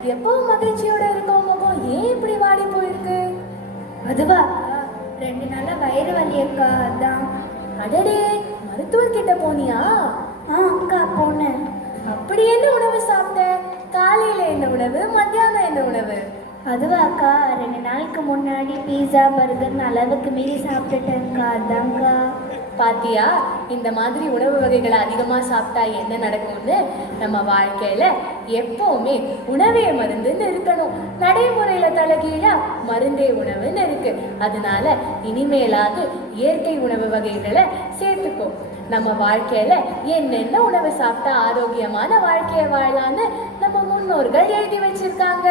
எப்பவும் மகிழ்ச்சியோட இருக்கோம் முகம் ஏன் இப்படி வாடி போயிருக்கு? அதுவா அக்கா, 2 நாளா வயிறு வலி அக்கா, அதான். அடடே, மருத்துவர்கிட்ட போனியா? அக்கா போனேன். அப்படி என்ன உணவு சாப்பிட்ட? காலையில என்ன உணவு, மத்தியானம் என்ன உணவு? அதுவா அக்கா, 2 நாளுக்கு முன்னாடி பீஸா பர்கர் அளவுக்கு மீறி சாப்பிட்டுட்டேன்க்கா, அதான்க்கா. பாத்தியா, இந்த மாதிரி உணவு வகைகளை அதிகமாக சாப்பிட்டா என்ன நடக்கும்னு? நம்ம வாழ்க்கையில எப்பவுமே உணவே மருந்துன்னு இருக்கணும். நடைமுறையில தலைகீழா மருந்தே உணவுன்னு இருக்கு. அதனால இனிமேலாவது இயற்கை உணவு வகைகளை சேர்த்துக்கோ. நம்ம வாழ்க்கையில என்னென்ன உணவு சாப்பிட்டா ஆரோக்கியமான வாழ்க்கையை வாழலான்னு நம்ம முன்னோர்கள் எழுதி வச்சிருக்காங்க.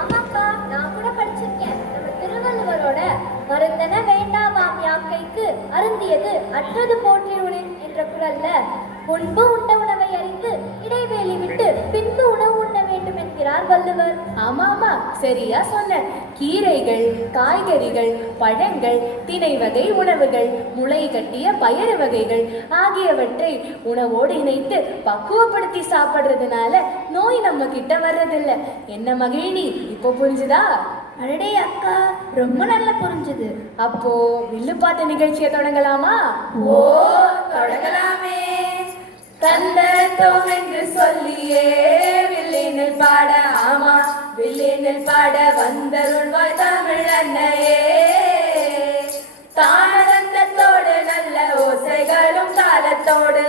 ஆமாக்கா, நான் கூட படிச்சிருக்கேன். நம்ம திருவள்ளுவரோட மருந்தன வேண்டாமாம் யாக்கைக்கு அருந்தியது அற்றது போற்றி உணேன் என்ற குரல்ல முன்பு உண்ட உணவை அறிந்து இடைவேளை விட்டு பின்பு உணவு உண்ண வேண்டும் என்கிறார் வள்ளுவர். ஆமாமா, சரியா சொன்ன. கீரைகள், காய்கறிகள், பழங்கள், திணை வகை உணவுகள், முளை கட்டிய பயறு வகைகள் ஆகியவற்றை உணவோடு இணைத்து பக்குவப்படுத்தி சாப்பிடுறதுனால நோய் நம்ம கிட்ட வர்றதில்லை. என்ன மகிழினி, இப்போ புரிஞ்சுதா? அடடே அக்கா, ரொம்ப நல்லா புரிஞ்சுது. அப்போ வில்லுப்பாட்டு நிகழ்ச்சியை தொடங்கலாமா? ஓ, தொடங்கலாமே. தந்தத்தோம் என்று சொல்லியே வில்லினில் பாட, ஆமா வில்லினில் பாட வந்தருள்வாய் தமிழ் அன்னையே. தானதந்தத்தோடு நல்ல ஓசைகளும் தாளத்தோடு